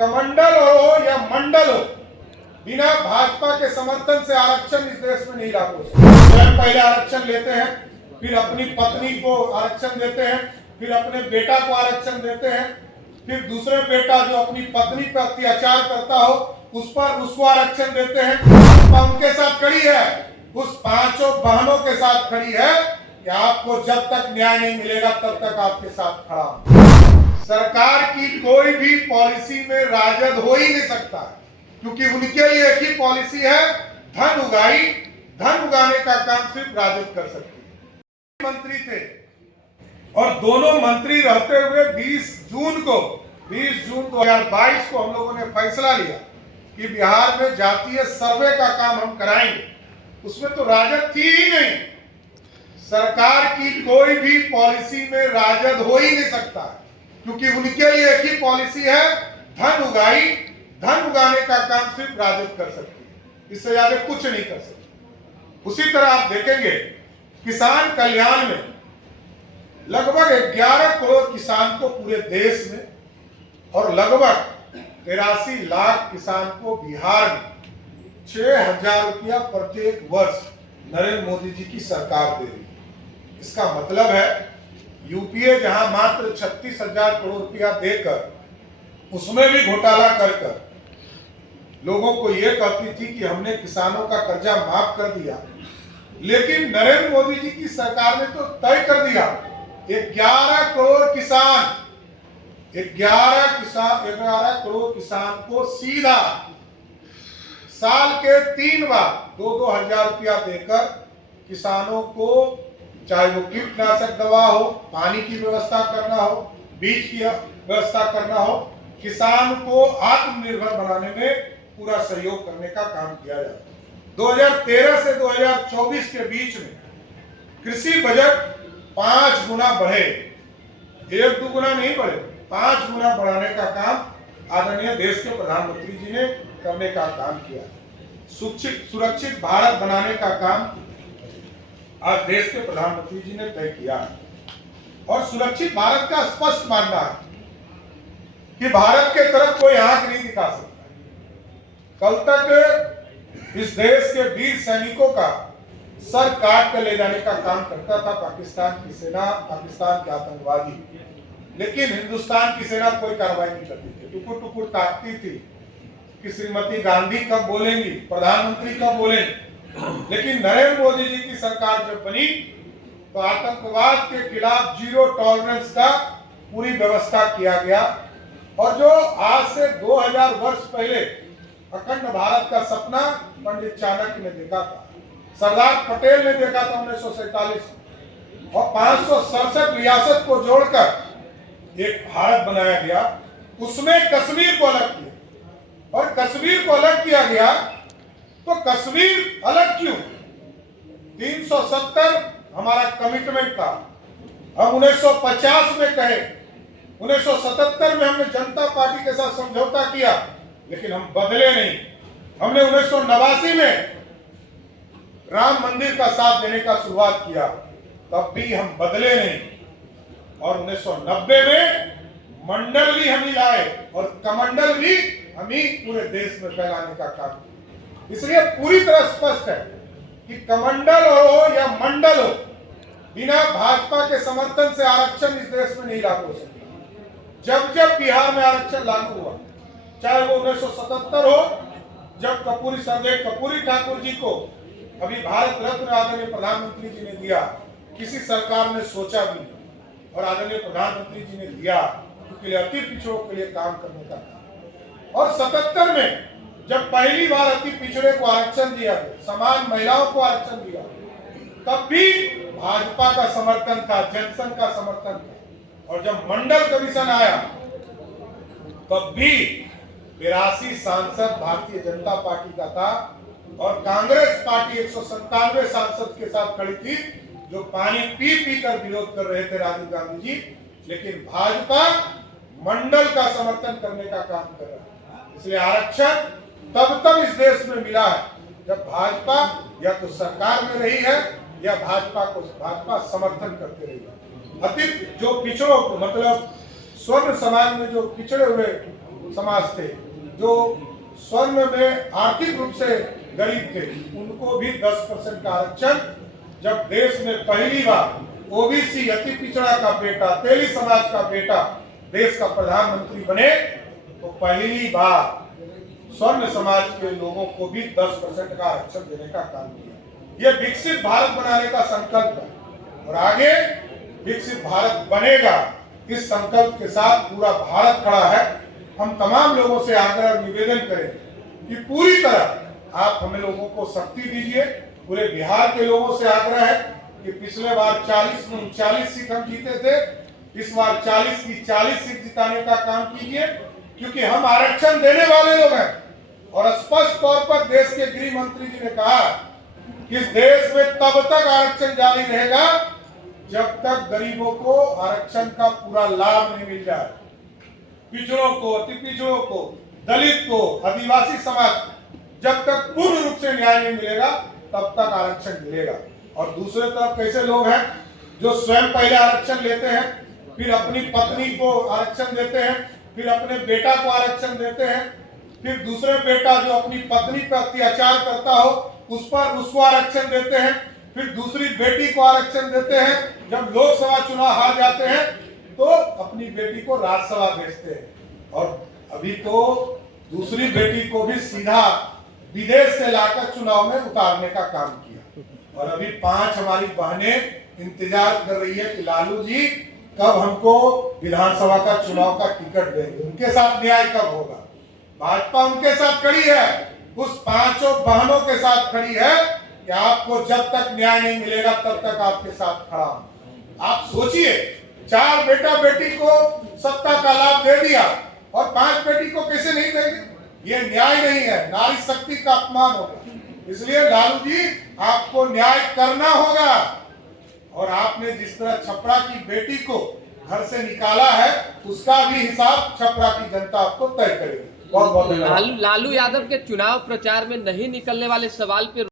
कमंडल हो या मंडल हो, बिना भाजपा के समर्थन से आरक्षण इस देश में नहीं लागू हो सकता। स्वयं पहले आरक्षण लेते हैं, फिर अपनी पत्नी को आरक्षण देते हैं, फिर अपने बेटा को आरक्षण देते हैं, फिर दूसरे बेटा जो अपनी पत्नी पर अत्याचार करता हो उसको आरक्षण देते हैं। भाजपा उनके साथ खड़ी है, उस पांचों बहनों के साथ खड़ी है कि आपको जब तक न्याय नहीं मिलेगा तब तक आपके साथ खड़ा। सरकार की कोई भी पॉलिसी में राजद हो ही नहीं सकता, क्योंकि उनके लिए एक ही पॉलिसी है, धन उगाई। धन उगाने का काम सिर्फ राजद कर सकती है। मंत्री थे और दोनों मंत्री रहते हुए 20 जून 2022 को हम लोगों ने फैसला लिया कि बिहार में जातीय सर्वे का काम हम कराएंगे। उसमें तो राजद थी ही नहीं। सरकार की कोई भी पॉलिसी में राजद हो ही नहीं सकता, क्योंकि उनके लिए एक ही पॉलिसी है, धन उगाई। धन उगाने का काम सिर्फ राजद कर सकती है, इससे ज्यादा कुछ नहीं कर सकती। उसी तरह आप देखेंगे किसान कल्याण में लगभग 11 करोड़ किसान को पूरे देश में और लगभग 83 लाख किसान को बिहार में 6,000 रुपया प्रत्येक वर्ष नरेंद्र मोदी जी की सरकार दे रही है। इसका मतलब है यूपीए जहां मात्र 36,000 करोड़ रुपया देकर उसमें भी घोटाला कर लोगों को यह कहती थी कि हमने किसानों का कर्जा माफ कर दिया, लेकिन नरेंद्र मोदी जी की सरकार ने तो तय कर दिया 11 करोड़ किसान को सीधा साल के 3 बार 2-2 हजार रुपया देकर किसानों को, चाहे वो कीटनाशक दवा हो, पानी की व्यवस्था करना हो, बीज की व्यवस्था करना हो, किसान को आत्मनिर्भर बनाने में पूरा सहयोग करने का काम किया जाता है। 2013 से 2024 के बीच में कृषि बजट 5 गुना बढ़े, 1-2 गुना नहीं बढ़े, 5 गुना बढ़ाने का काम आदरणीय देश के प्रधानमंत्री जी ने करने का काम किया। सुरक्षित भारत बनाने का काम आज देश के प्रधानमंत्री जी ने तय किया है। और सुरक्षित भारत का स्पष्ट मानना है कि भारत के तरफ कोई आंख नहीं दिखा सकता। कल तक इस देश के वीर सैनिकों का सर काट कर ले जाने का काम करता था पाकिस्तान की सेना, पाकिस्तान के आतंकवादी, लेकिन हिंदुस्तान की सेना कोई कार्रवाई नहीं करती थी, टुकुर टुकुर ताकती थी कि श्रीमती गांधी कब बोलेंगी, प्रधानमंत्री कब बोलेंगे। लेकिन नरेंद्र मोदी जी की सरकार जब बनी तो आतंकवाद के खिलाफ जीरो टॉलरेंस का पूरी व्यवस्था किया गया। और जो आज से 2000 वर्ष पहले अखंड भारत का सपना पंडित चाणक्य ने देखा था, सरदार पटेल ने देखा था 1947 में, और 567 रियासत को जोड़कर एक भारत बनाया गया। उसमें कश्मीर को अलग किया, और कश्मीर को अलग किया गया तो कश्मीर अलग क्यों? 370 हमारा कमिटमेंट था। हम 1950 में कहे, 1977 में हमने जनता पार्टी के साथ समझौता किया, लेकिन हम बदले नहीं। हमने 1989 में राम मंदिर का साथ देने का शुरुआत किया, तब भी हम बदले नहीं। और 1990 में मंडल भी हम ही लाए और कमंडल भी हम ही पूरे देश में फैलाने का काम किया। इसलिए पूरी तरह स्पष्ट है कि कमंडल हो या मंडल हो, बिना भाजपा के समर्थन से आरक्षण इस देश में नहीं लागू हो सकता। जब जब बिहार में आरक्षण लागू हुआ, चाहे वो 1977 हो, जब सर्दार कर्पूरी ठाकुर जी को अभी भारत रत्न आदरणीय प्रधानमंत्री जी ने दिया, किसी सरकार ने सोचा भी नहीं, और आदरणीय प्रधानमंत्री जी ने दिया, क्योंकि अति पिछड़ों के लिए काम करने का। और 77 में जब पहली बार अति पिछड़े को आरक्षण दिया, समान महिलाओं को आरक्षण दिया, तब भी भाजपा का समर्थन था, जनसंघ का समर्थन था। और जब मंडल कमीशन आया, तब भी 82 सांसद भारतीय जनता पार्टी का था, और कांग्रेस पार्टी 197 सांसद के साथ खड़ी थी, जो पानी पी पी कर विरोध कर रहे थे राजीव गांधी जी। लेकिन भाजपा मंडल का समर्थन करने का काम कर रहा है। इसलिए आरक्षण तब इस देश में मिला है जब भाजपा या तो सरकार में रही है या भाजपा समर्थन करते रही है। अतीत जो पिछड़ों को, मतलब स्वर्ण समाज में जो पिछड़े हुए समाज थे, जो स्वर्ण में आर्थिक रूप से गरीब थे, उनको भी 10% का आरक्षण, जब देश में पहली बार ओबीसी अति पिछड़ा का बेटा, तेली समाज का बेटा देश का प्रधानमंत्री बने, तो पहली बार स्वर्ण समाज के लोगों को भी 10% का आरक्षण देने का काम किया। यह विकसित भारत बनाने का संकल्प है और आगे विकसित भारत बनेगा। इस संकल्प के साथ पूरा भारत खड़ा है। हम तमाम लोगों से आग्रह और निवेदन करें कि पूरी तरह आप हमें लोगों को शक्ति दीजिए। पूरे बिहार के लोगों से आग्रह है कि पिछले बार 40 में 39 सीट हम जीते थे, इस बार 40 की 40 सीट जिताने का काम कीजिए, क्योंकि हम आरक्षण देने वाले लोग हैं। और स्पष्ट तौर पर देश के गृह मंत्री जी ने कहा कि इस देश में तब तक आरक्षण जारी रहेगा जब तक गरीबों को आरक्षण का पूरा लाभ नहीं मिल जाए। पिछड़ों को, अति पिछड़ों को, दलित को, आदिवासी समाज जब तक पूर्ण रूप से न्याय नहीं मिलेगा तब तक आरक्षण मिलेगा। और दूसरे तरफ कैसे लोग हैं जो स्वयं पहले आरक्षण लेते हैं, फिर अपनी पत्नी को आरक्षण देते हैं, फिर अपने बेटा को आरक्षण देते हैं, फिर दूसरे बेटा जो अपनी पत्नी पर अत्याचार करता हो उस पर उसको आरक्षण देते हैं, फिर दूसरी बेटी को आरक्षण देते हैं। जब लोकसभा चुनाव हार जाते हैं तो अपनी बेटी को राज्यसभा भेजते हैं। और अभी तो दूसरी बेटी को भी सीधा विदेश से लाकर चुनाव में उतारने का काम किया। और अभी 5 हमारी बहनें इंतजार कर रही है कि लालू जी कब हमको विधानसभा का चुनाव का टिकट देंगे, उनके साथ न्याय कब होगा। भाजपा उनके साथ खड़ी है, उस 5 बहनों के साथ खड़ी है कि आपको जब तक न्याय नहीं मिलेगा तब तक आपके साथ खड़ा हूं। आप सोचिए, 4 बेटा बेटी को सत्ता का लाभ दे दिया और 5 बेटी को कैसे नहीं देंगे? ये न्याय नहीं है, नारी शक्ति का अपमान होगा। इसलिए लालू जी आपको न्याय करना होगा। और आपने जिस तरह छपरा की बेटी को घर से निकाला है उसका भी हिसाब छपरा की जनता आपको तय करेगी। बहुत बहुत लालू यादव के चुनाव प्रचार में नहीं निकलने वाले सवाल पे